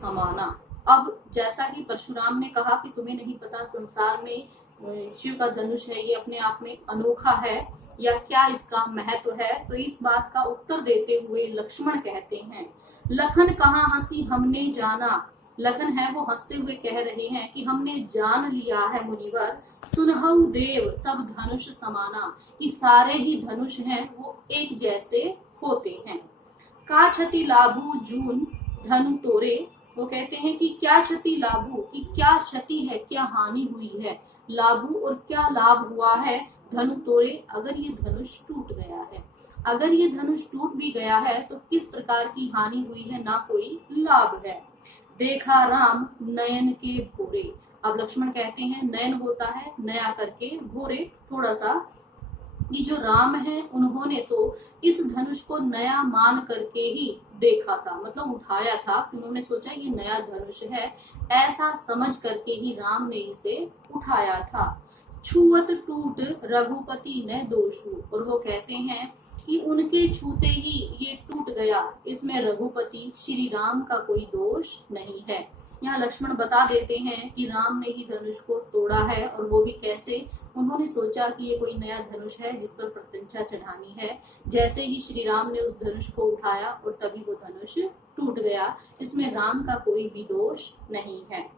समाना। अब जैसा कि परशुराम ने कहा कि तुम्हें नहीं पता संसार में शिव का धनुष है, ये अपने आप में अनोखा है या क्या इसका महत्व है, तो इस बात का उत्तर देते हुए लक्ष्मण कहते हैं, लखन कहाँ हंसी हमने जाना। लखन है वो हंसते हुए कह रहे हैं कि हमने जान लिया है मुनिवर, सुनहु देव सब धनुष समाना, कि सारे ही धनुष हैं वो एक जैसे होते हैं। का क्षति लाभू जून धनु तोरे, वो कहते हैं कि क्या क्षति लाभू, कि क्या क्षति है, क्या हानि हुई है, लाभू और क्या लाभ हुआ है, धनु तोरे अगर ये धनुष टूट गया है। अगर ये धनुष टूट भी गया है तो किस प्रकार की हानि हुई है, ना कोई लाभ है। देखा राम नयन के भोरे, अब लक्ष्मण कहते हैं नयन होता है नया करके, भोरे थोड़ा सा, कि जो राम है उन्होंने तो इस धनुष को नया मान करके ही देखा था, मतलब उठाया था, उन्होंने सोचा ये नया धनुष है, ऐसा समझ करके ही राम ने इसे उठाया था। छुअत टूट रघुपति ने दोषु, और वो कहते हैं कि उनके छूते ही ये टूट गया, इसमें रघुपति श्री राम का कोई दोष नहीं है। यहाँ लक्ष्मण बता देते हैं कि राम ने ही धनुष को तोड़ा है, और वो भी कैसे, उन्होंने सोचा कि ये कोई नया धनुष है जिस पर प्रत्यंचा चढ़ानी है, जैसे ही श्री राम ने उस धनुष को उठाया और तभी वो धनुष टूट गया, इसमें राम का कोई भी दोष नहीं है।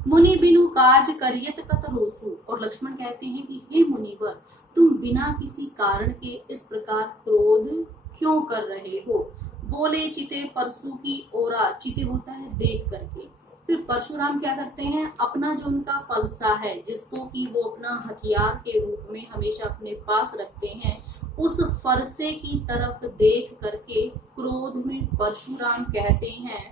मुनि बिनु काज करियत कतरोसु, और लक्ष्मण कहते हैं कि हे मुनिवर, तुम बिना किसी कारण के इस प्रकार क्रोध क्यों कर रहे हो। बोले चिते परसु की ओरा, चिते होता है देख करके। फिर परशुराम क्या करते हैं, अपना जो उनका फलसा है जिसको कि वो अपना हथियार के रूप में हमेशा अपने पास रखते हैं, उस फरसे की तरफ देख करके क्रोध में परशुराम कहते हैं,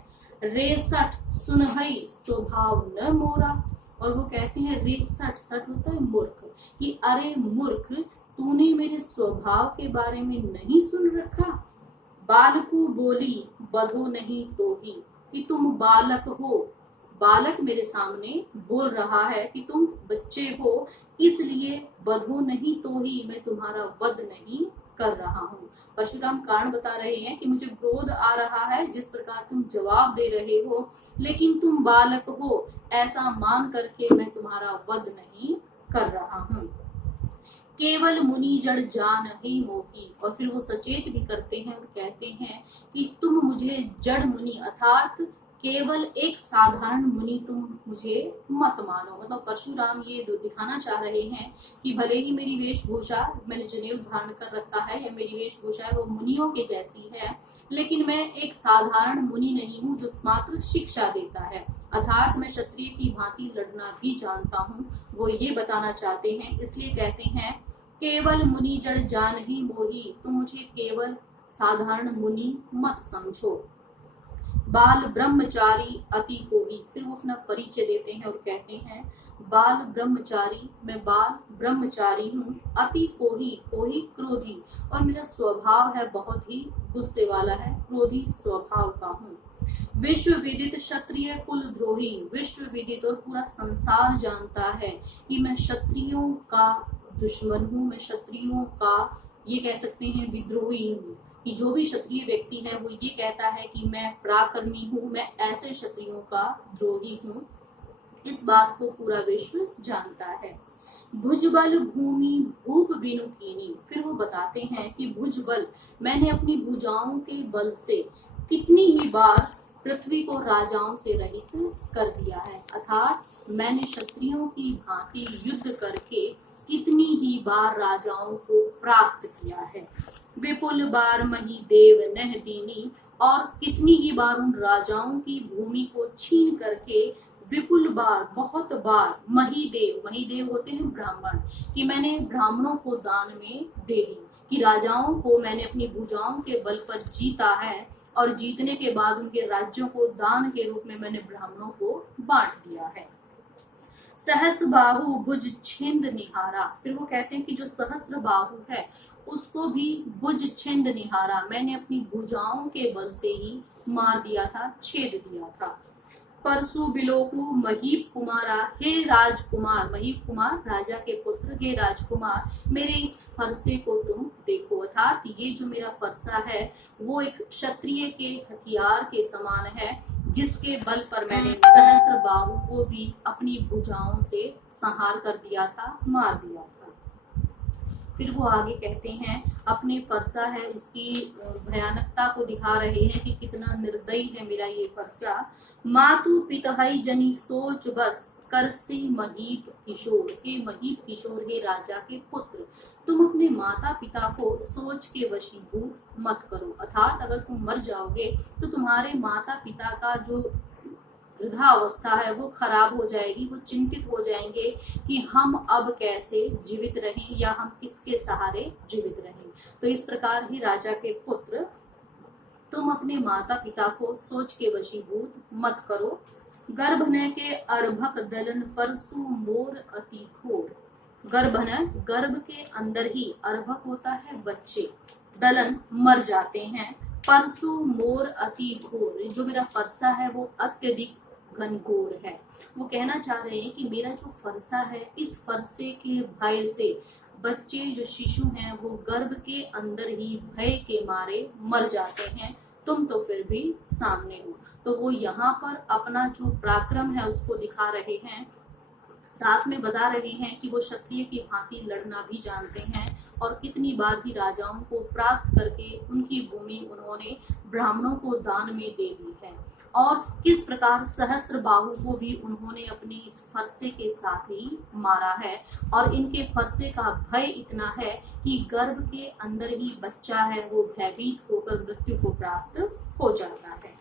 रेसठ सुनहई स्वभाव न मोरा, और वो कहते हैं रेसठ, सठ होता है मूर्ख, कि अरे मूर्ख, तूने मेरे स्वभाव के बारे में नहीं सुन रखा। बालकू बोली बधो नहीं तो ही, कि तुम बालक हो, बालक मेरे सामने बोल रहा है कि तुम बच्चे हो, इसलिए बधो नहीं तो ही, मैं तुम्हारा वध नहीं कर रहा हूँ। परशुराम कारण बता रहे हैं कि मुझे क्रोध आ रहा है जिस प्रकार तुम जवाब दे रहे हो, लेकिन तुम बालक हो ऐसा मान करके मैं तुम्हारा वध नहीं कर रहा हूँ। केवल मुनि जड़ जान ही मोही, और फिर वो सचेत भी करते हैं और कहते हैं कि तुम मुझे जड़ मुनि अर्थात केवल एक साधारण मुनि तुम मुझे मत मानो। मतलब परशुराम ये दिखाना चाह रहे हैं कि भले ही मेरी वेशभूषा, मैंने जनेऊ धारण कर रखा है या मेरी वेशभूषा है वो मुनियों के जैसी है, लेकिन मैं एक साधारण मुनि नहीं हूँ जो मात्र शिक्षा देता है, अर्थात मैं क्षत्रिय की भांति लड़ना भी जानता हूँ, वो ये बताना चाहते हैं। इसलिए कहते हैं केवल मुनि जड़ जान ही मोही, तुम मुझे केवल साधारण मुनि मत समझो। बाल ब्रह्मचारी अति कोही, फिर वो अपना परिचय देते हैं और कहते हैं बाल ब्रह्मचारी, मैं बाल ब्रह्मचारी हूँ, अति कोही, कोही क्रोधी, और मेरा स्वभाव है बहुत ही गुस्से वाला है, क्रोधी स्वभाव का हूँ। विश्व विदित क्षत्रिय कुल द्रोही, विश्व विदित और पूरा संसार जानता है कि मैं क्षत्रियों का दुश्मन हूँ, मैं क्षत्रियों का ये कह सकते हैं विद्रोही हूँ, कि जो भी क्षत्रिय व्यक्ति है वो ये कहता है कि मैं पराक्रमी हूँ, मैं ऐसे क्षत्रियों का द्रोही हूँ, इस बात को पूरा विश्व जानता है। भुजबल भूमि भूप बिनु कीनी, फिर वो बताते हैं कि भुजबल, मैंने अपनी भुजाओं के बल से कितनी ही बार पृथ्वी को राजाओं से रहित कर दिया है, अर्थात मैंने क्षत्रियों की भांति युद्ध करके कितनी ही बार राजाओं को परास्त किया है। विपुल बार मही देव नह दीनी, और कितनी ही बार उन राजाओं की भूमि को छीन करके विपुल बार, बहुत बार, महीदेव, महीदेव होते हैं ब्राह्मण, कि मैंने ब्राह्मणों को दान में दे दी, कि राजाओं को मैंने अपनी भुजाओं के बल पर जीता है और जीतने के बाद उनके राज्यों को दान के रूप में मैंने ब्राह्मणों को बांट दिया है। सहस्र बाहु भुज छिंद निहारा, फिर वो कहते हैं कि जो सहस्र बाहु है उसको भी भुज छिंद निहारा, मैंने अपनी भुजाओं के बल से ही मार दिया था, छेद दिया था। परसु बिलोकु महीप कुमारा, हे राजकुमार, महीप कुमार राजा के पुत्र, हे राजकुमार मेरे इस फरसे को तुम देखो, अर्थात ये जो मेरा फरसा है वो एक क्षत्रिय के हथियार के समान है, जिसके बल पर मैंने सहस्त्र बाहु को भी अपनी भुजाओं से संहार कर दिया था, मार दिया था। फिर वो आगे कहते हैं, अपने फरसा है उसकी भयानकता को दिखा रहे हैं कि कितना निर्दयी है मेरा ये फरसा। मातु पितहई जनी सोच बस करसी महीप किशोर, हे महीप किशोर, हे राजा के पुत्र, तुम अपने माता पिता को सोच के वशीभूत मत करो। अर्थात अगर तुम मर जाओगे तो तुम्हारे माता पिता का जो वृद्धावस्था है वो खराब हो जाएगी, वो चिंतित हो जाएंगे कि हम अब कैसे जीवित रहें या हम किसके सहारे जीवित रहें। तो इस प्रकार ही राजा के पुत्र, तुम अपने माता पिता को सोच के वशीभूत मत करो। गर्भन के अर्भक दलन परसु मोर अति घोर। गर्भन, गर्भ के अंदर ही अर्भक होता है बच्चे, दलन मर जाते हैं, परसु मोर अति घोर, जो मेरा फरसा है वो अत्यधिक घनघोर है। वो कहना चाह रहे हैं कि मेरा जो फरसा है, इस फरसे के भय से बच्चे जो शिशु हैं वो गर्भ के अंदर ही भय के मारे मर जाते हैं, तुम तो फिर भी सामने हो। तो वो यहाँ पर अपना जो पराक्रम है उसको दिखा रहे हैं, साथ में बता रहे हैं कि वो क्षत्रिय की भांति लड़ना भी जानते हैं और कितनी बार भी राजाओं को परास्त करके उनकी भूमि उन्होंने ब्राह्मणों को दान में दे दी है, और किस प्रकार सहस्त्र बाहु को भी उन्होंने अपने इस फरसे के साथ ही मारा है। और इनके फरसे का भय इतना है कि गर्भ के अंदर ही बच्चा है वो भयभीत होकर मृत्यु को प्राप्त हो जाता है।